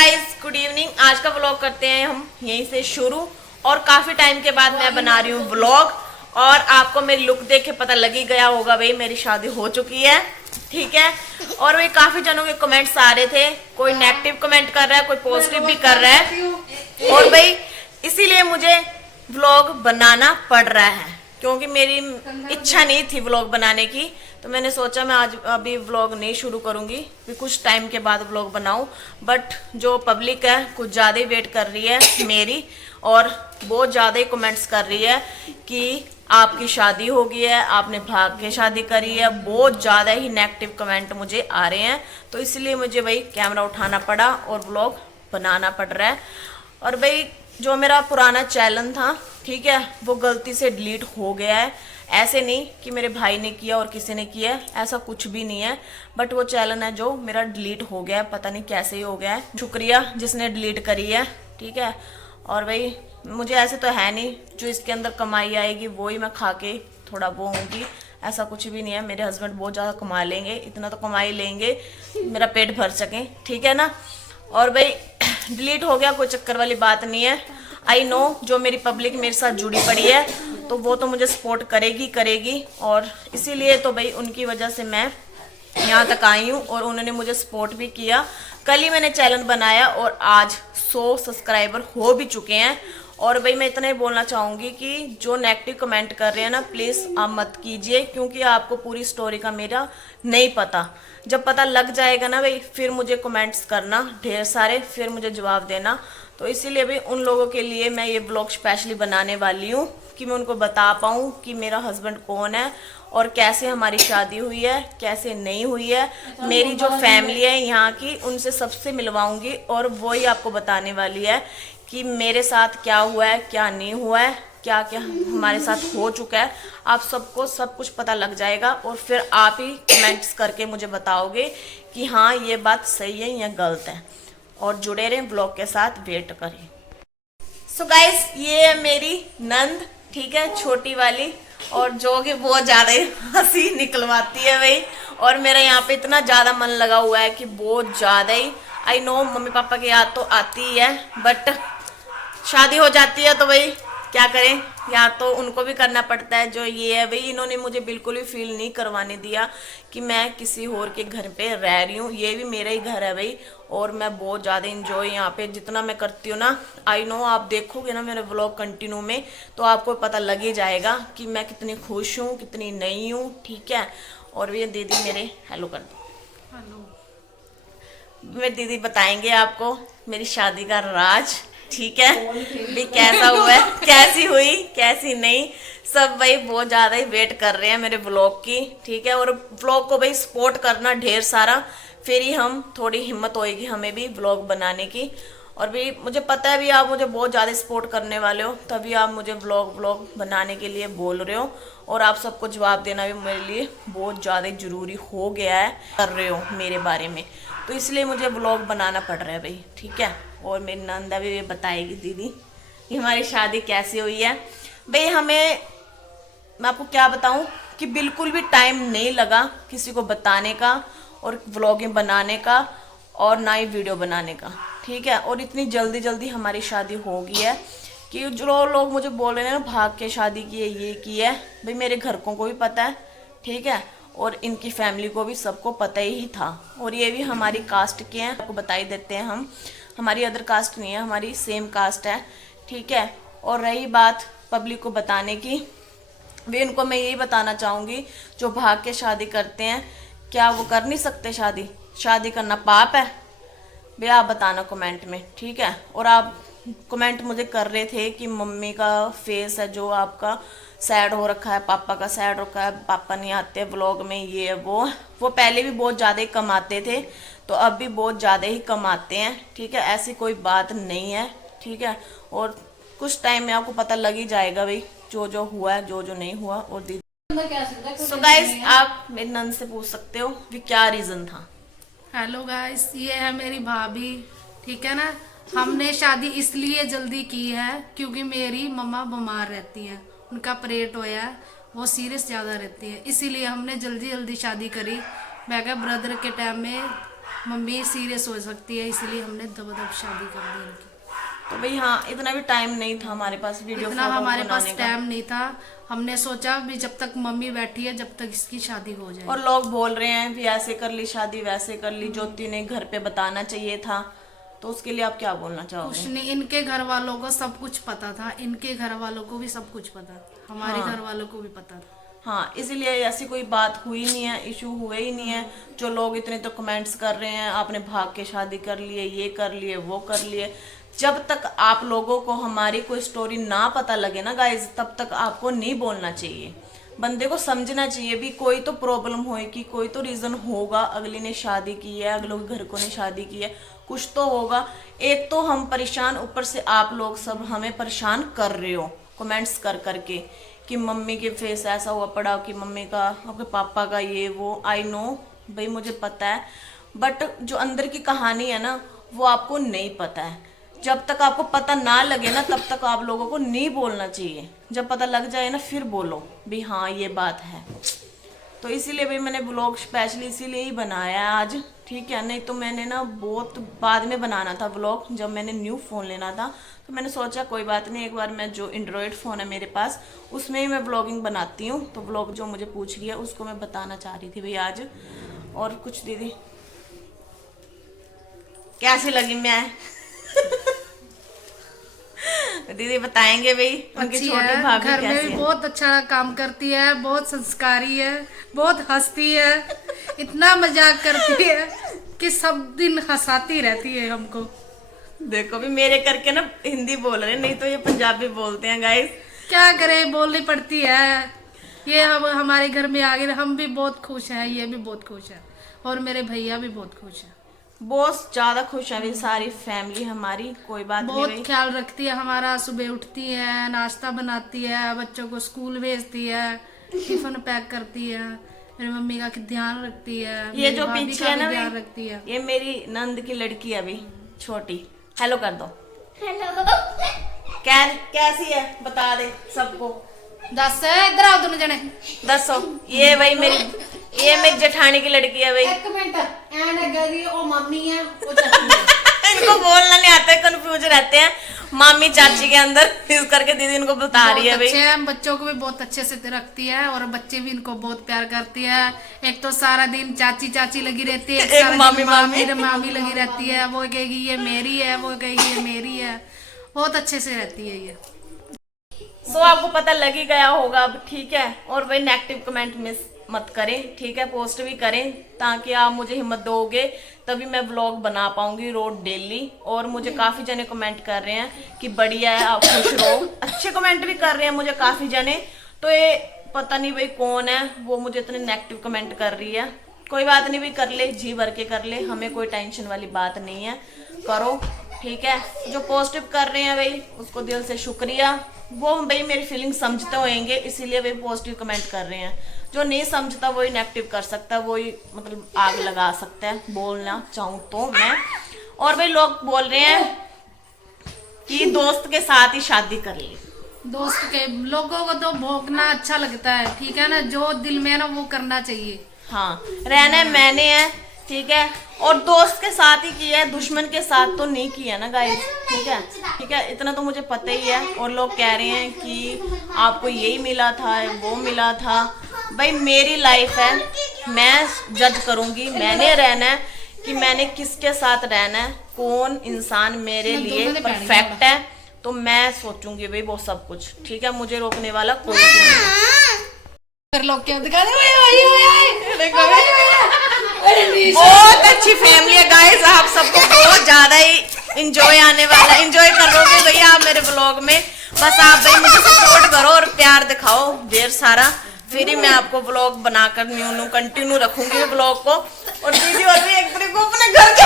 Guys, good evening. आज का vlog करते हैं हम यहीं से शुरू। और काफी टाइम के बाद मैं बना रही हूँ व्लॉग। और आपको मेरी लुक देख के पता लग ही गया होगा भाई मेरी शादी हो चुकी है, ठीक है। और भाई काफी जनों के कमेंट्स आ रहे थे, कोई नेगेटिव कमेंट कर रहा है, कोई पॉजिटिव भी कर रहा है। और भाई इसीलिए मुझे व्लॉग बनाना पड़ रहा है, क्योंकि मेरी इच्छा नहीं थी व्लॉग बनाने की। तो मैंने सोचा मैं आज अभी व्लॉग नहीं शुरू करूंगी, फिर कुछ टाइम के बाद व्लॉग बनाऊं। बट जो पब्लिक है कुछ ज़्यादा ही वेट कर रही है मेरी, और बहुत ज़्यादा ही कमेंट्स कर रही है कि आपकी शादी हो गई है, आपने भाग के शादी करी है। बहुत ज़्यादा ही नेगेटिव कमेंट मुझे आ रहे हैं, तो इसलिए मुझे भाई कैमरा उठाना पड़ा और व्लॉग बनाना पड़ रहा है। और भाई जो मेरा पुराना चैनल था, ठीक है, वो गलती से डिलीट हो गया है। ऐसे नहीं कि मेरे भाई ने किया और किसी ने किया है, ऐसा कुछ भी नहीं है। बट वो चैनल है जो मेरा डिलीट हो गया है, पता नहीं कैसे ही हो गया है। शुक्रिया जिसने डिलीट करी है, ठीक है। और भाई मुझे ऐसे तो है नहीं जो इसके अंदर कमाई आएगी वो ही मैं खा के थोड़ा वो होंगी, ऐसा कुछ भी नहीं है। मेरे हस्बैंड बहुत ज़्यादा कमा लेंगे, इतना तो कमाई लेंगे मेरा पेट भर सकें, ठीक है ना। और भाई डिलीट हो गया, कोई चक्कर वाली बात नहीं है। आई नो जो मेरी पब्लिक मेरे साथ जुड़ी पड़ी है तो वो तो मुझे सपोर्ट करेगी। और इसीलिए तो भाई उनकी वजह से मैं यहाँ तक आई हूँ और उन्होंने मुझे सपोर्ट भी किया। कल ही मैंने चैनल बनाया और आज 100 सब्सक्राइबर हो भी चुके हैं। और भाई मैं इतना ही बोलना चाहूँगी कि जो नेगेटिव कमेंट कर रहे हैं ना, प्लीज़ आप मत कीजिए, क्योंकि आपको पूरी स्टोरी का मेरा नहीं पता। जब पता लग जाएगा ना भाई, फिर मुझे कमेंट्स करना ढेर सारे, फिर मुझे जवाब देना। तो इसीलिए भी उन लोगों के लिए मैं ये ब्लॉग स्पेशली बनाने वाली हूँ कि मैं उनको बता पाऊँ कि मेरा हस्बैंड कौन है और कैसे हमारी शादी हुई है, कैसे नहीं हुई है। मेरी जो फैमिली है यहाँ की, उनसे सबसे मिलवाऊंगी और वही आपको बताने वाली है कि मेरे साथ क्या हुआ है, क्या नहीं हुआ है, क्या क्या हमारे साथ हो चुका है। आप सबको सब कुछ पता लग जाएगा और फिर आप ही कमेंट्स करके मुझे बताओगे कि हाँ ये बात सही है या गलत है। और जुड़े रहें ब्लॉग के साथ, वेट करें। सो गाइस, ये है मेरी नंद, ठीक है, छोटी वाली, और जो कि बहुत ज़्यादा हंसी निकलवाती है भाई। और मेरा यहाँ पे इतना ज़्यादा मन लगा हुआ है कि बहुत ज़्यादा ही। आई नो मम्मी पापा की याद तो आती ही है, बट शादी हो जाती है तो भाई क्या करें, या तो उनको भी करना पड़ता है। जो ये है भाई, इन्होंने मुझे बिल्कुल भी फील नहीं करवाने दिया कि मैं किसी और के घर पे रह रही हूँ। ये भी मेरा ही घर है भाई, और मैं बहुत ज़्यादा इंजॉय यहाँ पे जितना मैं करती हूँ ना। आई नो आप देखोगे ना मेरे व्लॉग कंटिन्यू में तो आपको पता लग ही जाएगा कि मैं कितनी खुश हूँ, कितनी नहीं हूँ, ठीक है। और ये दीदी मेरे हेलो कर दो। हेलो। मेरे दीदी बताएंगे आपको मेरी शादी का राज, ठीक है, भी कैसा हुआ है, कैसी हुई, कैसी नहीं। सब भाई बहुत ज़्यादा ही वेट कर रहे हैं मेरे व्लॉग की, ठीक है। और व्लॉग को भाई सपोर्ट करना ढेर सारा, फिर ही हम थोड़ी हिम्मत होएगी हमें भी व्लॉग बनाने की। और भी मुझे पता है भी आप मुझे बहुत ज़्यादा सपोर्ट करने वाले हो, तभी आप मुझे व्लॉग बनाने के लिए बोल रहे हो। और आप सबको जवाब देना भी मेरे लिए बहुत ज़्यादा ज़रूरी हो गया है, कर रहे हो मेरे बारे में, तो इसलिए मुझे व्लॉग बनाना पड़ रहा है भाई, ठीक है। और मेरी नंदा भी ये बताएगी दीदी कि हमारी शादी कैसी हुई है। भाई हमें, मैं आपको क्या बताऊं कि बिल्कुल भी टाइम नहीं लगा किसी को बताने का और व्लॉगिंग बनाने का, और ना ही वीडियो बनाने का, ठीक है। और इतनी जल्दी जल्दी हमारी शादी हो गई है कि जो लोग मुझे बोल रहे हैं ना भाग के शादी की है, ये की है, भाई मेरे घर को भी पता है, ठीक है। और इनकी फैमिली को भी सबको पता ही था। और ये भी हमारी कास्ट के हैं, आपको बता ही देते हैं हम, हमारी अदर कास्ट नहीं है, हमारी सेम कास्ट है, ठीक है। और रही बात पब्लिक को बताने की, वे इनको मैं यही बताना चाहूँगी जो भाग के शादी करते हैं, क्या वो कर नहीं सकते शादी? शादी करना पाप है भैया? आप बताना कमेंट में, ठीक है। और आप कमेंट मुझे कर रहे थे कि मम्मी का फेस है जो आपका सैड हो रखा है, पापा का सैड हो रखा है, पापा नहीं आते व्लॉग में, ये वो पहले भी बहुत ज़्यादा ही कमाते थे, तो अब भी बहुत ज़्यादा ही कमाते हैं, ठीक है। ऐसी कोई बात नहीं है, ठीक है। और कुछ टाइम में आपको पता लग ही जाएगा भाई जो जो हुआ है, जो जो नहीं हुआ। और दीदी सो गाइस, आप मेरी नंद से पूछ सकते हो कि क्या रीज़न था। हेलो गाइस, ये है मेरी भाभी, ठीक है ना। हमने शादी इसलिए जल्दी की है क्योंकि मेरी मम्मा बीमार रहती हैं, उनका ऑपरेट होया है, वो सीरियस ज़्यादा रहती है, इसीलिए हमने जल्दी जल्दी शादी करी। मैं क्या ब्रदर के टाइम में मम्मी सीरियस हो सकती है, इसलिए हमने दबदब शादी कर दी इनकी। तो भाई हाँ, इतना भी टाइम नहीं था हमारे पास वीडियो इतना फोटो हमारे पास बनाने का। टाइम नहीं था। हमने सोचा भी जब तक मम्मी बैठी है जब तक इसकी शादी हो जाए। और लोग बोल रहे हैं भी ऐसे कर ली शादी, वैसे कर ली, ज्योति ने घर पे बताना चाहिए था, तो उसके लिए आप क्या बोलना कुछ चाहोगे? नहीं, इनके घर वालों को सब कुछ पता था, इनके घर वालों को भी सब कुछ पता था, हमारे घर वालों को भी पता था। हाँ, इसीलिए ऐसी कोई बात हुई नहीं है, इशू हुए ही नहीं है। जो लोग इतने तो कमेंट्स कर रहे हैं आपने भाग के शादी कर लिए, ये कर लिए, वो कर लिए, जब तक आप लोगों को हमारी कोई स्टोरी ना पता लगे ना गाइज, तब तक आपको नहीं बोलना चाहिए। बंदे को समझना चाहिए भी कोई तो प्रॉब्लम होगी, कोई तो रीजन होगा, अगली ने शादी की है, अगले घर को ने शादी की है, कुछ तो होगा। एक तो हम परेशान, ऊपर से आप लोग सब हमें परेशान कर रहे हो कमेंट्स कर करके कि मम्मी के फेस ऐसा हुआ पड़ा, कि मम्मी का, आपके पापा का, ये वो। आई नो भाई, मुझे पता है, बट जो अंदर की कहानी है ना वो आपको नहीं पता है। जब तक आपको पता ना लगे ना तब तक आप लोगों को नहीं बोलना चाहिए। जब पता लग जाए ना फिर बोलो भी हाँ ये बात है। तो इसीलिए भाई मैंने ब्लॉग स्पेशली इसीलिए ही बनाया है आज, ठीक है। नहीं तो मैंने ना बहुत बाद में बनाना था ब्लॉग, जब मैंने न्यू फ़ोन लेना था, तो मैंने सोचा कोई बात नहीं, एक बार मैं जो एंड्रॉयड फ़ोन है मेरे पास उसमें ही मैं ब्लॉगिंग बनाती हूँ। तो ब्लॉग जो मुझे पूछ रही है उसको मैं बताना चाह रही थी भाई आज। और कुछ दीदी कैसी लगी मैं? दीदी बताएंगे भाई उनकी अच्छी छोटी है, भाभी घर में कैसी भी है? बहुत अच्छा काम करती है, बहुत संस्कारी है, बहुत हंसती है, इतना मजाक करती है कि सब दिन हंसाती रहती है हमको। देखो भी मेरे करके ना हिंदी बोल रहे हैं, नहीं तो ये पंजाबी बोलते हैं गाइस। क्या करें, बोलनी पड़ती है। ये हम हमारे घर में आ गए, हम भी बहुत खुश हैं, ये भी बहुत खुश है, और मेरे भैया भी बहुत खुश है। बहुत ज्यादा खुश है सारी फैमिली हमारी। कोई बात नहीं बहुत भाई। ख्याल रखती है हमारा, सुबह उठती है, नाश्ता बनाती है, बच्चों को स्कूल भेजती है, टिफिन पैक करती है, मेरी मम्मी का ध्यान रखती है, ये मेरी जो भाभी पीछे का है भी ना ध्यान भाई, रखती है। ये मेरी नंद की लड़की है अभी छोटी। हेलो कर दो। हेलो। कैसी है बता दे सबको। दस इधर आओ दोनों जने। दसो। ये मेरी जेठानी की लड़की है भाई। एक मिनट एंड गरी ओ मम्मी है वो चाची है। इनको बोलना नहीं आता है, कंफ्यूज रहते हैं मामी चाची के अंदर, इस करके दीदी इनको बता रही है बहुत अच्छे भाई। हैं, बच्चों को भी बहुत अच्छे से रखती है, और बच्चे भी इनको बहुत प्यार करती है। एक तो सारा दिन चाची चाची लगी रहती है, एक सारा दिन मामी मामी लगी रहती है। वो कहेगी ये मेरी है, वो कहेगी ये मेरी है, बहुत अच्छे से रहती है ये। सो आपको पता लग ही गया होगा अब, ठीक है। और वही नेगेटिव कमेंट मिस मत करें, ठीक है। पोस्ट भी करें ताकि आप मुझे हिम्मत दोगे, तभी मैं व्लॉग बना पाऊंगी रोज डेली। और मुझे काफी जने कमेंट कर रहे हैं कि बढ़िया है, आप खुश रहो। अच्छे कमेंट भी कर रहे हैं मुझे काफी जने। तो ये पता नहीं भाई कौन है वो मुझे इतने नेगेटिव कमेंट कर रही है। कोई बात नहीं भी, कर ले, जी भर के कर ले, हमें कोई टेंशन वाली बात नहीं है, करो, ठीक है। जो पॉजिटिव कर रहे हैं भाई उसको दिल से शुक्रिया। वो भाई मेरी फीलिंग समझते होंगे, इसीलिए भाई पॉजिटिव कमेंट कर रहे हैं। जो नहीं समझता वही नेगेटिव कर सकता है, वही मतलब आग लगा सकता है, बोलना चाहूँ तो मैं। और भाई लोग बोल रहे हैं कि दोस्त के साथ ही शादी कर ली। दोस्त के लोगों को तो भोंकना अच्छा लगता है, ठीक है ना, जो दिल में है ना वो करना चाहिए। हाँ, रहना है मैंने है, ठीक है। और दोस्त के साथ ही किया है, दुश्मन के साथ तो नहीं किया ना गाइस, ठीक है, ठीक है। इतना तो मुझे पता ही है। और लोग कह रहे हैं कि आपको यही मिला था, वो मिला था। भाई मेरी लाइफ है, मैं जज करूंगी, मैंने रहना है कि मैंने किसके साथ रहना है, कौन इंसान मेरे लिए परफेक्ट है, तो मैं सोचूंगी भाई वो सब कुछ, ठीक है। मुझे रोकने वाला कोई भी नहीं। लोग क्या दिखा दे, बहुत अच्छी फैमिली है गाइस, आप सबको बहुत ज्यादा ही इंजॉय आने वाला है। इंजॉय करोगे भैया आप मेरे ब्लॉग में, बस आप भाई मुझे सपोर्ट करो और प्यार दिखाओ ढेर सारा, फिर ही मैं आपको ब्लॉग बनाकर न्यू कंटिन्यू रखूंगी ब्लॉग को। और दीदी और भी एक को अपने घर के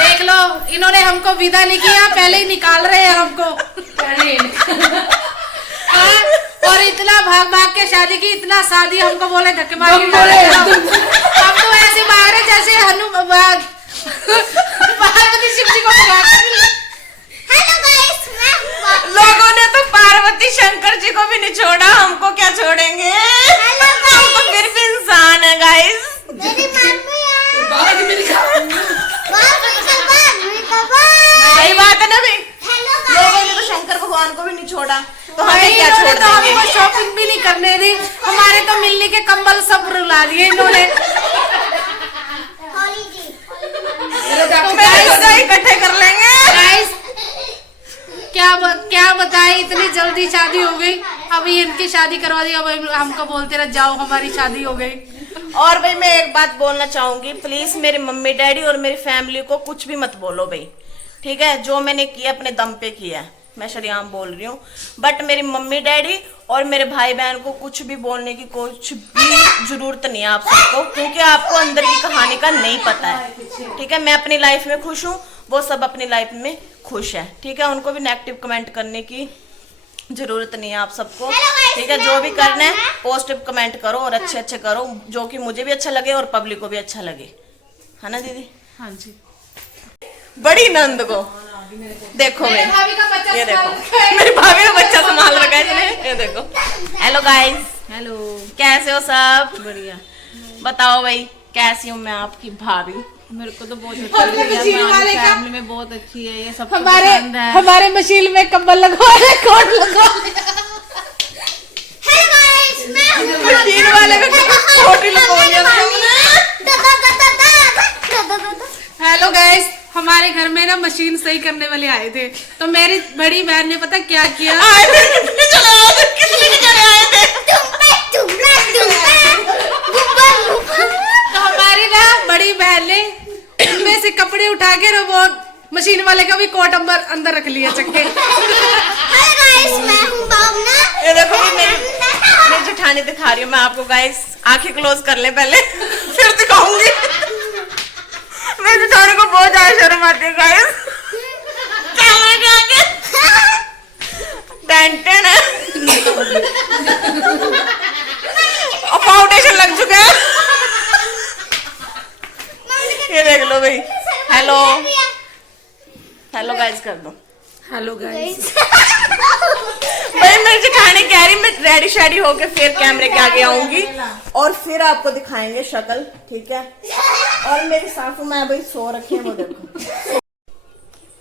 देख लो, इन्होंने हमको विदा नहीं किया, पहले ही निकाल रहे हैं हमको। हाँ, और इतना भाग भाग के शादी की, इतना शादी हमको बोले धक्के मार के हम तो ऐसे बाहर है जैसे हनुमान शिव जी को लोगों ने तो पार्वती शंकर जी को भी नहीं छोड़ा, हमको क्या छोड़ेंगे? हम तो फिर भी इंसान है गाइस। नहीं क्या इन्होंने छोड़ तो देंगे। हमको शॉपिंग भी नहीं करने दी, हमारे तो मिलने के कंबल सब रुला दिए इन्होंने। तो मैं इकट्ठे कर लेंगे। गाइस क्या बताएं, इतनी जल्दी शादी हो गई, अभी इनकी शादी करवा दी, अब हमको बोलते रह जाओ हमारी शादी हो गई। और भाई मैं एक बात बोलना चाहूंगी, प्लीज मेरे मम्मी डैडी और मेरी फैमिली को कुछ भी मत बोलो भाई, ठीक है। जो मैंने किया अपने दम पे किया है, मैं शरीआम बोल रही हूँ। बट मेरी मम्मी डैडी और मेरे भाई बहन को कुछ भी बोलने की कुछ भी जरूरत नहीं है आप सबको, क्योंकि आपको अंदर की कहानी का नहीं पता है, ठीक है। मैं अपनी लाइफ में खुश हूँ, वो सब अपनी लाइफ में खुश है, ठीक है। उनको भी नेगेटिव कमेंट करने की जरूरत नहीं है आप सबको, ठीक है। जो भी करना है पॉजिटिव कमेंट करो और अच्छे अच्छे करो, जो कि मुझे भी अच्छा लगे और पब्लिक को भी अच्छा लगे, है ना दीदी? हाँ जी। बड़ी नंद को देखो मेरे भाई, भाभी का बच्चा ये देखो संभाल रखा है। मेरी भाभी का बच्चा संभाल रखा है इसने, ये देखो। हेलो गाइस, हेलो, कैसे हो सब? बढ़िया। बताओ भाई कैसी हूँ मैं आपकी भाभी? मेरे को तो बहुत अच्छा लगा, हमारी फैमिली में बहुत अच्छी है, ये सब हमारे मशीन में कंबल लगवा है, कोट लगवा है। मशीन वाले में छोटी लगवाई है तुमने। हेलो गाइस, हमारे घर में ना मशीन सही करने वाले आए थे, तो मेरी बड़ी बहन ने पता क्या किया, आए थे कितने चले आए थे, कितने चले आए थे। तो हमारी ना बड़ी बहन ने उनमें से कपड़े उठा के ना वो मशीन वाले का भी कोट अंदर रख लिया चक्के। ये देखो ये मेरी जेठानी दिखा रही हूँ मैं आपको गाइस, आंखें क्लोज कर ले पहले फिर दिखाऊंगी। मेरी जेठानी को बहुत ज्यादा शर्म आती है गाइस, कैमरे के आगे टेंशन है और फाउंडेशन लग चुका है। ये देख लो भाई, हेलो हेलो गाइस कर दो। हेलो गाइस, भाई मेरी जेठानी कह रही मैं रेडी शेडी होके फिर कैमरे के आगे आऊंगी और फिर आपको दिखाएंगे शक्ल, ठीक है। और मेरी सासू माँ भाई सो रखी है, वो देखो।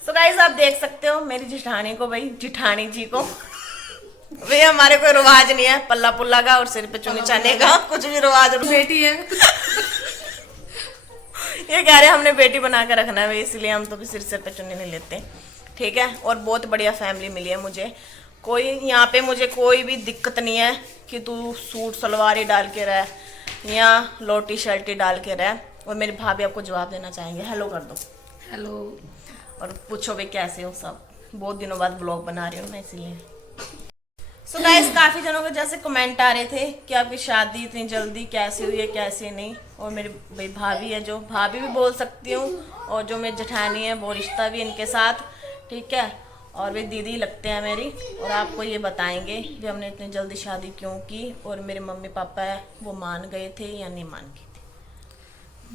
तो गाइस आप देख सकते हो मेरी जेठानी को, भाई जेठानी जी को। भाई हमारे कोई रिवाज नहीं है पल्ला पुल्ला का और सिर पे चुनी चाने का, कुछ भी रिवाज। बेटी है। ये कह रहे हमने बेटी बना के रखना है भाई, इसलिए हम तो भी सिर पे चुन्नी नहीं लेते, ठीक है। और बहुत बढ़िया फैमिली मिली है मुझे, कोई यहाँ पे मुझे कोई भी दिक्कत नहीं है कि तू सूट सलवार ही डाल के रह या लोटी शर्ट ही डाल के रह। और मेरी भाभी आपको जवाब देना चाहेंगे, हेलो कर दो। हेलो, और पूछो भाई कैसे हो सब, बहुत दिनों बाद ब्लॉग बना रही हूँ मैं इसीलिए। सो गाइस काफी जनों के जैसे कमेंट आ रहे थे कि आपकी शादी इतनी जल्दी कैसे हुई है कैसे नहीं। और मेरी भाई भाभी है, जो भाभी भी बोल सकती हूँ, और जो मेरी जेठानी है वो रिश्ता भी इनके साथ, ठीक है। और वे दीदी लगते हैं मेरी, और आपको ये बताएंगे कि हमने इतनी जल्दी शादी क्यों की, और मेरे मम्मी पापा है वो मान गए थे या नहीं मान गए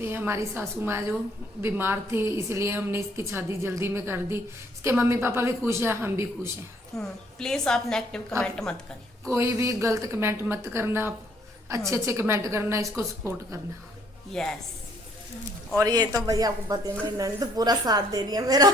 थे। ये हमारी सासू माँ जो बीमार थी, इसलिए हमने इसकी शादी जल्दी में कर दी। इसके मम्मी पापा भी खुश है, हम भी खुश हैं। प्लीज आप नेगेटिव कमेंट मत करें, कोई भी गलत कमेंट मत करना, अच्छे अच्छे कमेंट करना, इसको सपोर्ट करना। यस। और ये तो भैया आपको पता है मेरी नंद तो पूरा साथ दे रही है मेरा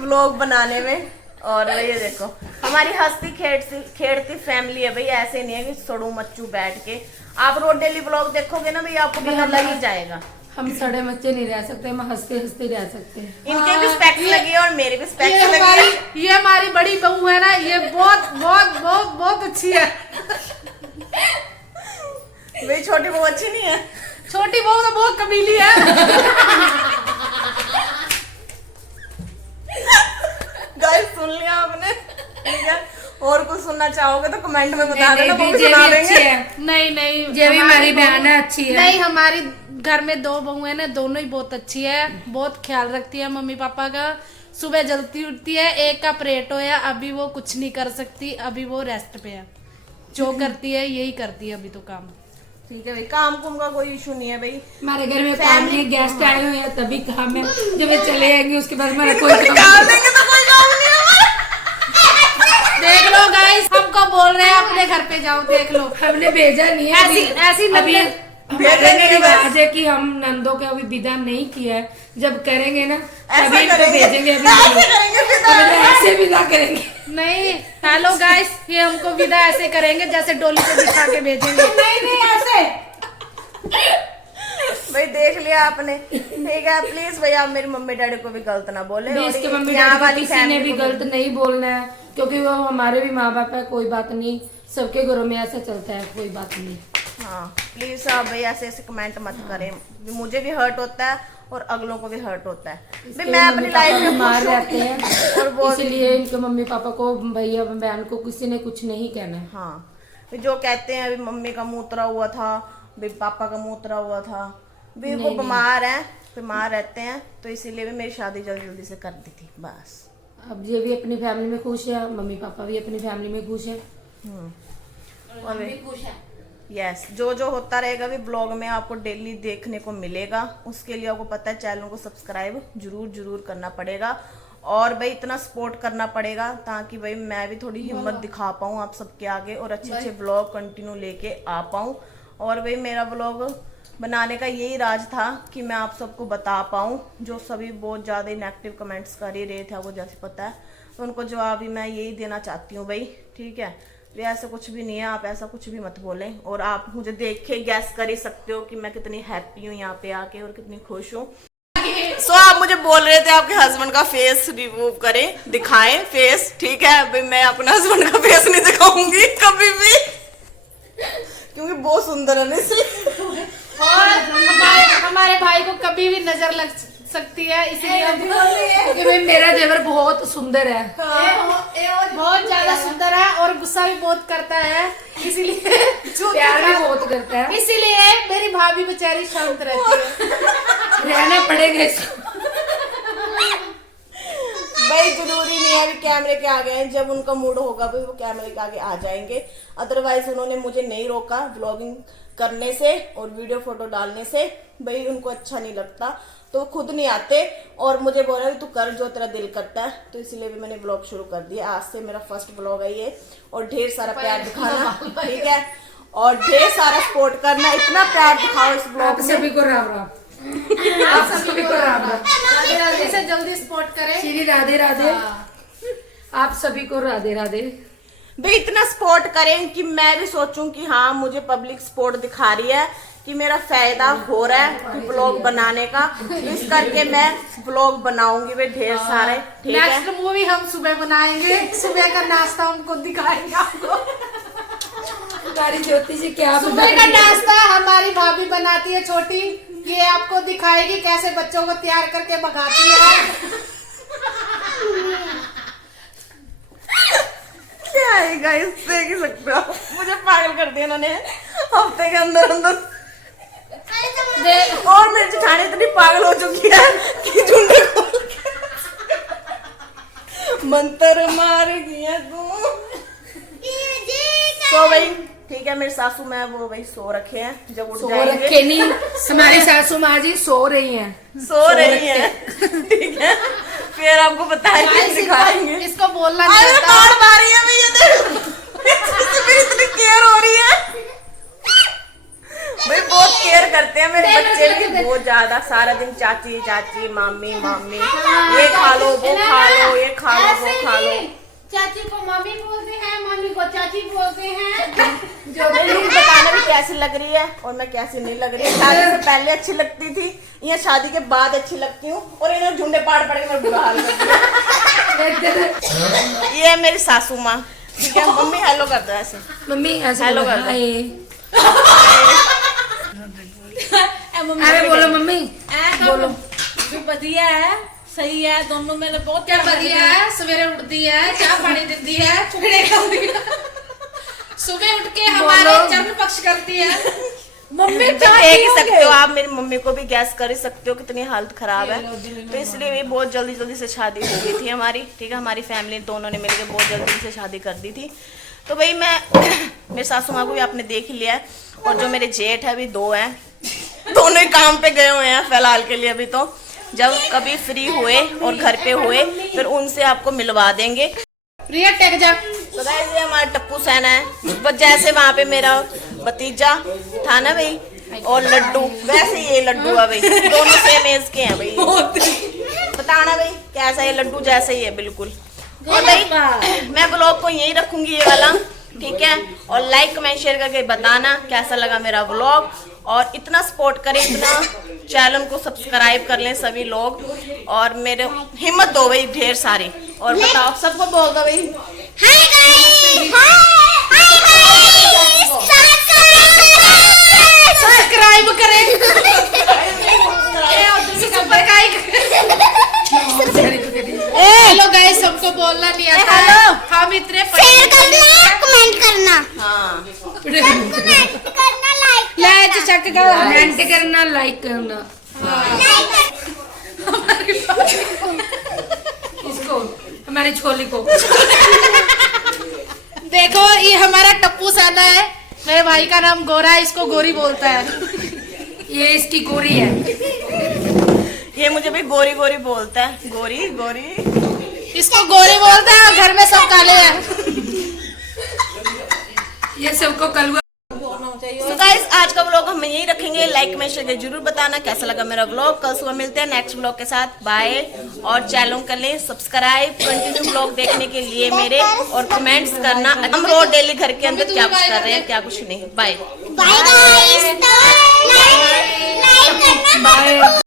व्लॉग बनाने में। और ये देखो हमारी हंसती खेड़ती फैमिली है भाई, ऐसे नहीं है कि सड़ू मच्चू बैठ के। आप रोज डेली व्लॉग देखोगे ना भैया आपको पता लग ही जाएगा। हम सड़े मच्चे नहीं रह सकते, हम हंसते हंसते रह सकते हैं। इनके भी स्पेक्स लगी है और मेरे भी स्पेक्स लगी है। ये हमारी बड़ी बहू है ना, ये बहुत बहुत बहुत बहुत अच्छी है। भाई छोटी बहू अच्छी नहीं है? छोटी बहू तो बहुत कमीली है। गाइस सुन लिया आपने, ठीक है। और कुछ सुनना चाहोगे तो कमेंट में बता देना, वो भी सुना देंगे। नहीं ये भी हमारी बहन है, अच्छी है। नहीं, हमारी घर में दो बहू है ना, दोनों ही बहुत अच्छी है, बहुत ख्याल रखती है मम्मी पापा का। सुबह जल्दी उठती है, एक का ऑपरेट होया, अभी वो कुछ नहीं कर सकती, अभी वो रेस्ट पे है। जो करती है यही करती है अभी तो काम, ठीक है भाई। काम कुम का कोई इशू नहीं है भाई, हमारे घर में फैमिली गेस्ट आए हुए हैं तभी काम है, जब ये चले जाएंगे उसके बाद हमारा कोई काम निकाल देंगे तो कोई काम नहीं है हमारा। देख लो गाइस, हमको बोल रहे हैं अपने घर पे जाओ, देख लो। हमने भेजा नहीं है ऐसी अभी हमारे में रिवाज है कि हम नंदों के अभी विदा नहीं किया है, जब करेंगे ना तभी इनको भेजेंगे। अभी ऐसे विदा करेंगे नहीं। हेलो गाइस, ये हमको विदा ऐसे करेंगे जैसे डोली पे बिठा के भेजेंगे। नहीं ऐसे। भाई देख लिया आपने, ठीक है। प्लीज भैया आप मेरी मम्मी डैडी को भी गलत ना बोले, और इसके मम्मी यहाँ डैडी को वाली किसी ने फैमिली भी को गलत नहीं बोलना है, क्योंकि वो हमारे भी माँ बाप है। कोई बात नहीं, सबके घरों में ऐसा चलता है, कोई बात नहीं। हाँ प्लीज आप भाई ऐसे ऐसे कमेंट मत करें, मुझे भी हर्ट होता है और अगलों को भी हर्ट होता है। भाई मैं अपनी लाइफ में मार खुश रहते हूँ हैं और वो इसलिए इनके मम्मी पापा को, भैया बहन को किसी ने कुछ नहीं कहना है। हाँ जो कहते हैं अभी मम्मी का मुंह उतरा हुआ था, भी पापा का मुंह उतरा हुआ था, भी वो बीमार रहते हैं, तो इसीलिए भी मेरी शादी जल्दी जल्दी से कर दी थी बस। अब ये भी अपनी फैमिली में खुश है, मम्मी पापा भी अपनी फैमिली में खुश है। और भी खुश है। यस, जो होता रहेगा भी ब्लॉग में आपको डेली देखने को मिलेगा। उसके लिए आपको पता है चैनल को सब्सक्राइब जरूर करना पड़ेगा, और भाई इतना सपोर्ट करना पड़ेगा ताकि भाई मैं भी थोड़ी हिम्मत दिखा पाऊँ आप सबके आगे, और अच्छे ब्लॉग कंटिन्यू लेके आ पाऊँ। और भाई मेरा ब्लॉग बनाने का यही राज था कि मैं आप सबको बता पाऊँ। जो सभी बहुत ज़्यादा नेगेटिव कमेंट्स कर ही रहे थे, वो जैसे पता है, तो उनको जवाब भी मैं यही देना चाहती हूँ भाई, ठीक है। तो ऐसा कुछ भी नहीं है, आप ऐसा कुछ भी मत बोलें। और आप मुझे देख के गैस कर ही सकते हो कि मैं कितनी हैप्पी हूँ यहाँ पे आके और कितनी खुश हूँ। सो आप मुझे बोल रहे थे आपके हस्बैंड का फेस रिमूव करें, दिखाएं फेस, ठीक है। भाई मैं अपने हस्बैंड का फेस नहीं दिखाऊंगी कभी भी, क्योंकि बहुत सुंदर है ना इसलिए। और हमारे भाई को कभी भी नजर लग सकती है, इसीलिए क्योंकि भाई मेरा जेवर बहुत सुंदर है, बहुत ज्यादा सुंदर है, और गुस्सा भी बहुत करता है, इसीलिए प्यार भी बहुत करता है, इसीलिए मेरी भाभी बेचारी शांत रहती है। रहना पड़ेगा इसको। भाई जरूरी नहीं है अभी कैमरे के आगे हैं, जब उनका मूड होगा भाई वो कैमरे के आगे आ जाएंगे। अदरवाइज उन्होंने मुझे नहीं रोका व्लॉगिंग करने से और वीडियो फोटो डालने से, भाई उनको अच्छा नहीं लगता तो वो खुद नहीं आते और मुझे बोल रहे तू कर जो तेरा दिल करता है। तो इसीलिए भी मैंने ब्लॉग शुरू कर दिया। आज से मेरा फर्स्ट ब्लॉग है ये, और ढेर सारा प्यार दिखाना, ठीक है, और ढेर सारा सपोर्ट करना, इतना प्यार दिखाओ इस ब्लॉग में। सभी को राम राम, आप सभी को राम राम, जल्दी से जल्दी सपोर्ट करें। श्री राधे राधे, आप सभी को राधे राधे। भाई इतना सपोर्ट करें कि मैं भी सोचूं कि हाँ मुझे पब्लिक सपोर्ट दिखा रही है, कि मेरा फायदा हो रहा है ब्लॉग बनाने का, इस करके मैं ब्लॉग बनाऊंगी भाई ढेर सारे, ठीक है। नेक्स्ट मूवी हम सुबह बनाएंगे, सुबह का नाश्ता उनको दिखाएंगे आपको। हमारी ज्योति जी क्या सुबह का नाश्ता हमारी भाभी बनाती है छोटी, ये आपको दिखाएगी कैसे बच्चों को तैयार करके भगाती है। क्या है गाइस, देख ही सकते हो, मुझे पागल कर दिया इन्होंने हफ्ते के अंदर अंदर। और मेरी जेठानी इतनी पागल हो चुकी है कि झुंडे खोल के मंत्र मार गया तू। तो भाई ठीक है, मेरे सासू माँ वो भाई सो रखे हैं, जब उठ सो जाएंगे रखे नहीं, हमारी सासू माँ जी सो रही हैं, सो रही है, ठीक है, फिर आपको बताएंगे, दिखाएंगे। इसको बोलना अरे नहीं आता। मार मारी है भैया, देख मेरी इतनी केयर हो रही है भाई, बहुत केयर करते हैं मेरे बच्चे भी बहुत ज्यादा। सारा दिन चाची चाची, मामी मामी, ये खा लो वो खा लो, ये खा लो वो खा लो। चाची को मम्मी बोलते हैं, मम्मी को चाची बोलते हैं। जो लुक बताने में कैसी लग रही है और मैं कैसी नहीं लग रही है। शादी से पहले अच्छी लगती थी, ये शादी के बाद अच्छी लगती हूँ, और इन्होंने झुंडे पाड़ पड़ के मेरा बुरा हाल कर दिया। ये है मेरी सासू माँ, ठीक है। मम्मी हेलो कर दो ऐसे, मम्मी ऐसे हेलो बोलो, कर दो। हाय। अरे बोलो मम्मी, बोलो। बढ़िया है, सही है, दोनों मेरे बहुत क्या बढ़िया है, सवेरे उठती है, चाय पानी देती है, टुकड़े खाती है, सुबह उठ के हमारे चरण पक्ष करती है। मम्मी देख ही सकते हो आप, मेरी मम्मी को भी गैस कर ही सकते हो कितनी हालत खराब है। तो इसलिए भी बहुत जल्दी जल्दी से शादी हो गई थी हमारी, ठीक है। हमारी फैमिली दोनों ने मिलकर बहुत जल्दी से शादी कर दी थी। तो भाई मैं मेरे सासू माँ को भी आपने देख ही लिया है, और जो मेरे जेठ है अभी 2 हैं, दोनों ही काम पे गए हुए हैं फिलहाल के लिए। अभी तो जब कभी फ्री हुए और घर पे हुए फिर उनसे आपको मिलवा देंगे। प्रिया टेक जा। तो गाइस ये हमारा टप्पू सेना है, बस जैसे वहाँ पे मेरा भतीजा था ना भाई, और लड्डू, वैसे ये लड्डू है भाई, दोनों सेम एज के हैं भाई। बताना भाई कैसा है लड्डू, जैसा ही है बिल्कुल। और भाई मैं ब्लॉग को यही रखूंगी ये वाला, ठीक है। और लाइक कमेंट शेयर करके बताना कैसा लगा मेरा व्लॉग, और इतना सपोर्ट करें, इतना चैनल को सब्सक्राइब कर लें सभी लोग, और मेरे हिम्मत दो भाई ढेर सारी। और बताओ, सबको बोल दो भाई सब्सक्राइब करें। हेलो गाइस, सबको बोलना नहीं आता है, हम इतने शेयर करना, कमेंट करना, हाँ कमेंट करना, लाइक चेक करो, कमेंट करना, लाइक करना। इसको हमारे छोले को देखो ये हमारा टप्पू साना है, मेरे भाई का नाम गोरा है, इसको गोरी बोलता है। ये इसकी गोरी है। ये मुझे भी गोरी गोरी बोलता है, गोरी गोरी। इसको गोरी बोलता है और घर में सब काले हैं। ये सबको कलुआ। तो गाइस आज का व्लॉग हम यही रखेंगे, लाइक में शेयर जरूर बताना कैसा लगा मेरा व्लॉग। कल सुबह मिलते हैं नेक्स्ट व्लॉग के साथ, बाय। और चैनल कर लें सब्सक्राइब कंटिन्यू व्लॉग देखने के लिए मेरे, और कमेंट्स करना हम रोज डेली घर के अंदर क्या कुछ कर रहे हैं क्या कुछ नहीं। बाय बाय गाइस, लाइक करना। बाय।